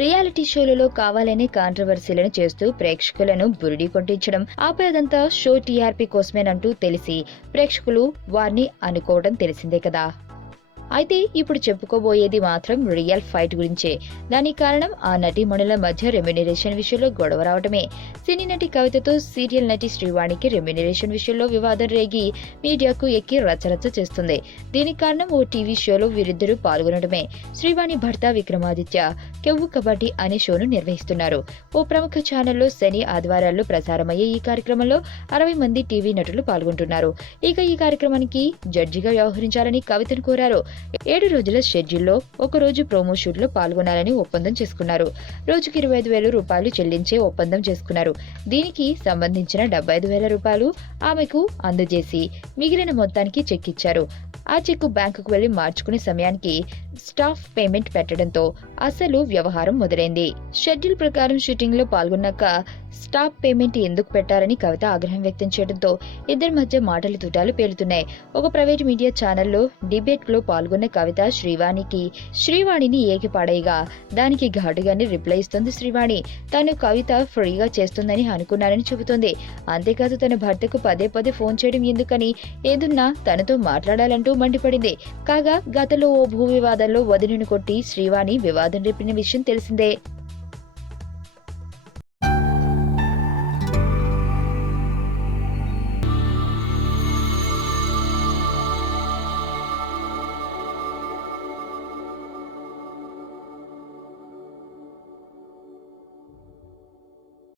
Reality షోలలో కావాలనే కాంట్రవర్సీలను చేస్తూ ప్రేక్షకులను బురిడి కొట్టించడం, ఆపై అదంతా షో టీఆర్పీ కోసమేనంటూ తెలిసి ప్రేక్షకులు వారిని అనుకోవడం తెలిసిందే కదా. అయితే ఇప్పుడు చెప్పుకోబోయేది మాత్రం రియల్ ఫైట్ గురించే. దానికి కారణం ఆ నటీమణుల మధ్య రెమ్యునరేషన్ విషయంలో గొడవ రావడమే. సినీ నటి కవితతో సీరియల్ నటి శ్రీవాణికి రెమ్యునరేషన్ విషయంలో వివాదం రేగి మీడియాకు ఎక్కి రచ్చరచ్చ చేస్తుంది. దీనికి కారణం ఓ టీవీ షోలో వీరిద్దరూ పాల్గొనడమే. శ్రీవాణి భర్త విక్రమాదిత్య కెవ్వు కబడ్డీ అనే షోను నిర్వహిస్తున్నారు. ఓ ప్రముఖ ఛానల్లో శని ఆదివారాల్లో ప్రసారమయ్యే ఈ కార్యక్రమంలో 60 మంది టీవీ నటులు పాల్గొంటున్నారు. ఇక ఈ కార్యక్రమానికి జడ్జిగా వ్యవహరించాలని కవితను కోరారు. 7 రోజుల షెడ్యూల్లో ఒక రోజు ప్రోమో షూట్ లో పాల్గొనాలని ఒప్పందం చేసుకున్నారు. రోజుకి 25,000 రూపాయలు చెల్లించే ఒప్పందం చేసుకున్నారు. దీనికి సంబంధించిన 75,000 రూపాయలు ఆమెకు అందజేసి మిగిలిన మొత్తానికి చెక్ ఇచ్చారు. ఆ చెక్కు బ్యాంకుకు వెళ్లి మార్చుకునే సమయానికి స్టాఫ్ పేమెంట్ పెట్టడంతో అసలు వ్యవహారం మొదలైంది. షెడ్యూల్ ప్రకారం షూటింగ్ లో పాల్గొన్నాక స్టాఫ్ పేమెంట్ ఎందుకు పెట్టారని కవిత ఆగ్రహం వ్యక్తం చేయడంతో ఇద్దరి మధ్య మాటలు తుటాలు పేలుతున్నాయి. ఒక ప్రైవేట్ మీడియా ఛానల్లో డిబేట్ లో పాల్గొన్న కవిత శ్రీవాణిని ఏకిపాడేయగా దానికి ఘాటుగానే రిప్లై ఇస్తుంది శ్రీవాణి. తాను కవిత ఫ్రీగా చేస్తుందని అనుకున్నానని చెబుతోంది. అంతేకాదు తన భర్తకు పదే పదే ఫోన్ చేయడం ఎందుకని, ఏదున్నా తనతో మాట్లాడాలంటూ మండిపడింది. కాగా గతంలో ఓ భూ వివాదంలో వదినను కొట్టి శ్రీవాణి వివాదం రేపిన విషయం తెలిసిందే.